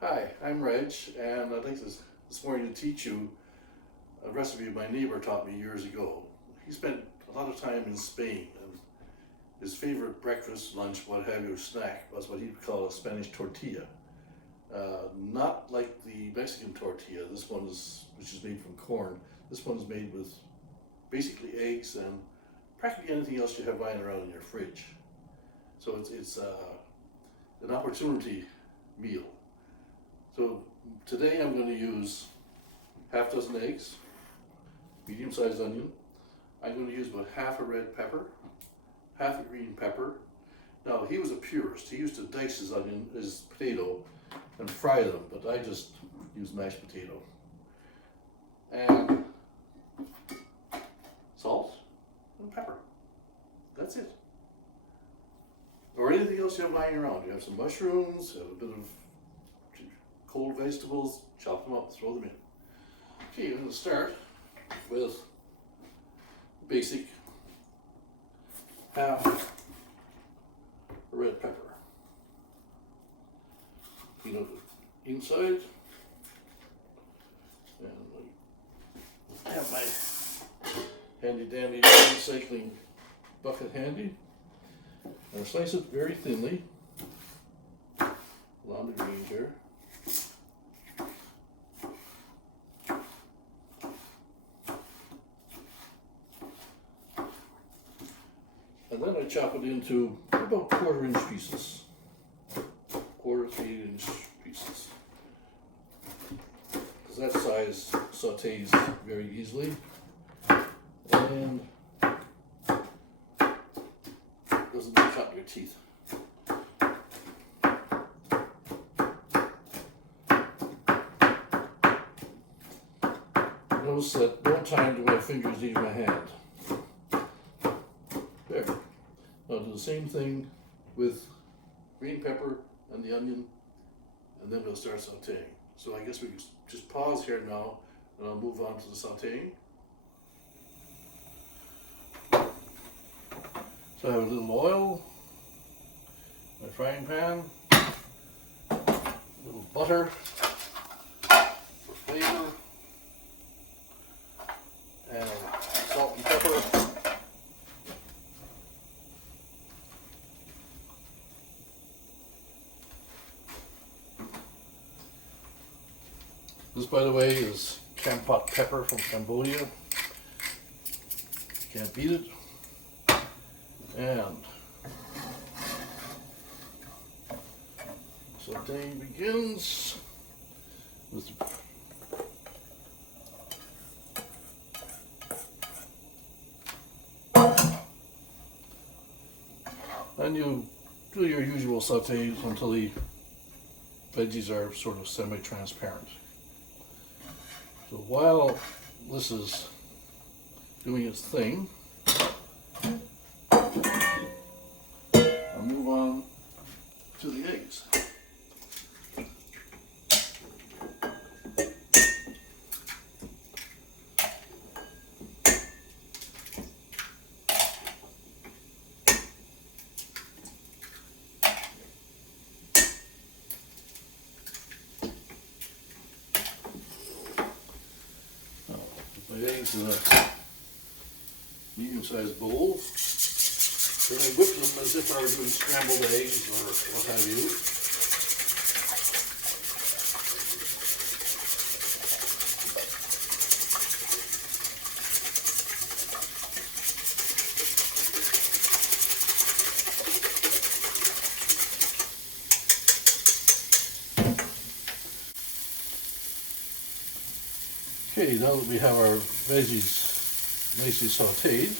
Hi, I'm Reg, and I'd like this morning to teach you a recipe my neighbor taught me years ago. He spent a lot of time in Spain, and his favorite breakfast, lunch, what have you, snack was what he'd call a Spanish tortilla. Not like the Mexican tortilla. This one is, which is made from corn. This one is made with basically eggs and practically anything else you have lying around in your fridge. So it's an opportunity meal. So today I'm going to use half dozen eggs, medium-sized onion. I'm going to use about half a red pepper, half a green pepper. Now he was a purist. He used to dice his potato, and fry them, but I just use mashed potato. And salt and pepper. That's it. Or anything else you have lying around. You have some mushrooms, you have a bit of cold vegetables, chop them up, throw them in. Okay, I'm going to start with basic half a red pepper. Clean out the inside, and I have my handy dandy recycling bucket handy. I'm going to slice it very thinly along the greens here. And then I chop it into about quarter-inch pieces, quarter to 8-inch pieces. Because that size sautés very easily, and doesn't cut your teeth. Notice that no time do my fingers leave my hand. There. Now do the same thing with green pepper and the onion, and then we'll start sauteing. So I guess we can just pause here now, and I'll move on to the sauteing. So I have a little oil, my frying pan, a little butter for flavor, and salt and pepper. This, by the way, is Champot pepper from Cambodia. Can't beat it. And sauteing begins with and you do your usual sautés until the veggies are sort of semi-transparent. So while this is doing its thing, I'll move on to the eggs. My eggs in a medium-sized bowl. Then I whip them as if I were doing scrambled eggs or what have you. Okay, now that we have our veggies nicely sauteed,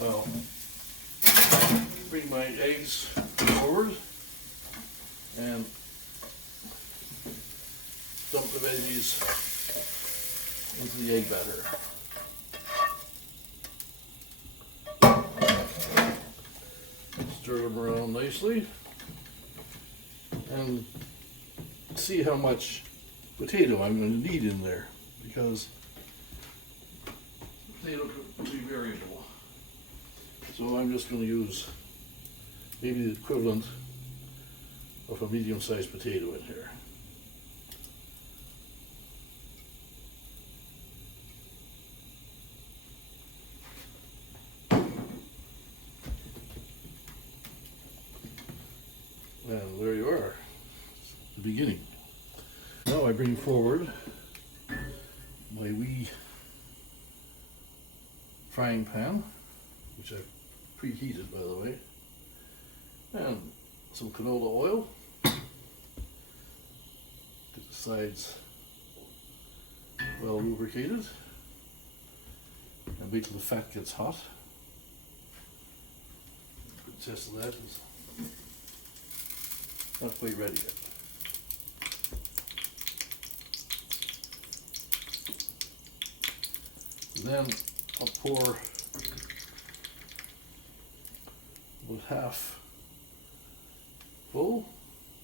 I'll bring my eggs forward and dump the veggies into the egg batter. Stir them around nicely and see how much potato I'm going to need in there, because potato could be variable. So I'm just going to use maybe the equivalent of a medium-sized potato in here. And there you are, the beginning. Now I bring forward my wee frying pan, which I've preheated, by the way, and some canola oil. Get the sides well lubricated, and wait till the fat gets hot. Good test of that is not quite ready yet. Then I'll pour about half full.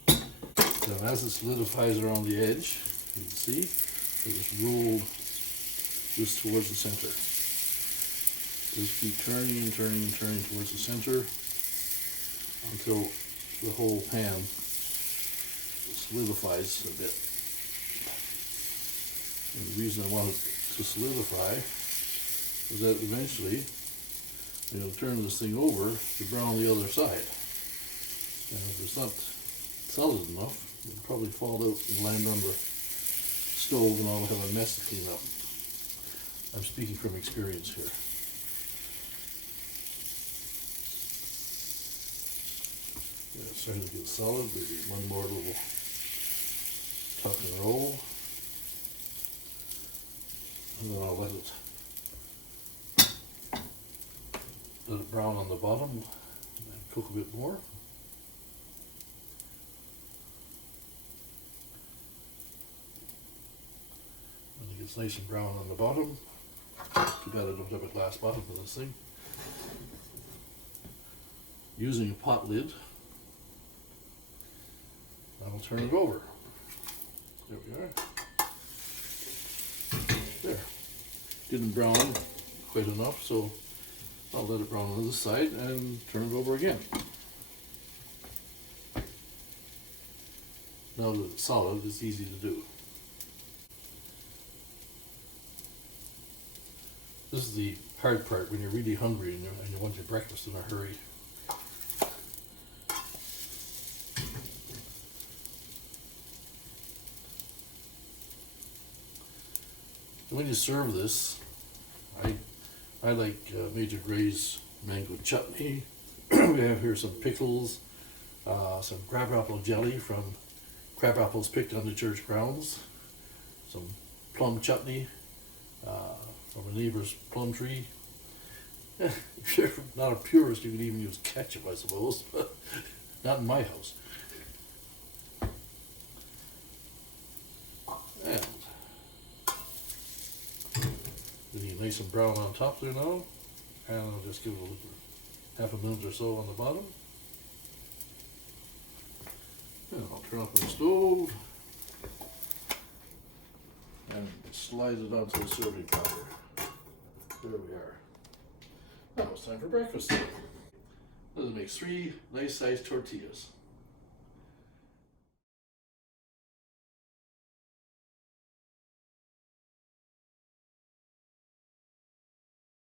Then as it solidifies around the edge, you can see, I just roll this towards the center. Just keep turning and turning and turning towards the center until the whole pan solidifies a bit. And the reason I want it to solidify is that eventually I'm going to turn this thing over to brown the other side. And if it's not solid enough, it'll probably fall out and land on the stove, and I'll have a mess to clean up. I'm speaking from experience here. Yeah, it's starting to get solid. Maybe one more little tuck and roll. And then I'll let it brown on the bottom and cook a bit more. When it gets nice and brown on the bottom, too bad I don't have a glass bottom for this thing. Using a pot lid, I'll turn it over. There we are. There. Didn't brown quite enough, so I'll let it brown on this side and turn it over again. Now that it's solid, it's easy to do. This is the hard part when you're really hungry and you want your breakfast in a hurry. When you serve this, I like Major Gray's mango chutney. We have here some pickles, some crabapple jelly from crabapples picked on the church grounds, some plum chutney from a neighbor's plum tree. If you're not a purist, you can even use ketchup, I suppose, but not in my house. And getting nice and brown on top there now, and I'll just give it a little half a minute or so on the bottom. And I'll turn off the stove and slide it onto the serving platter. There we are. Now it's time for breakfast. This makes 3 nice sized tortillas.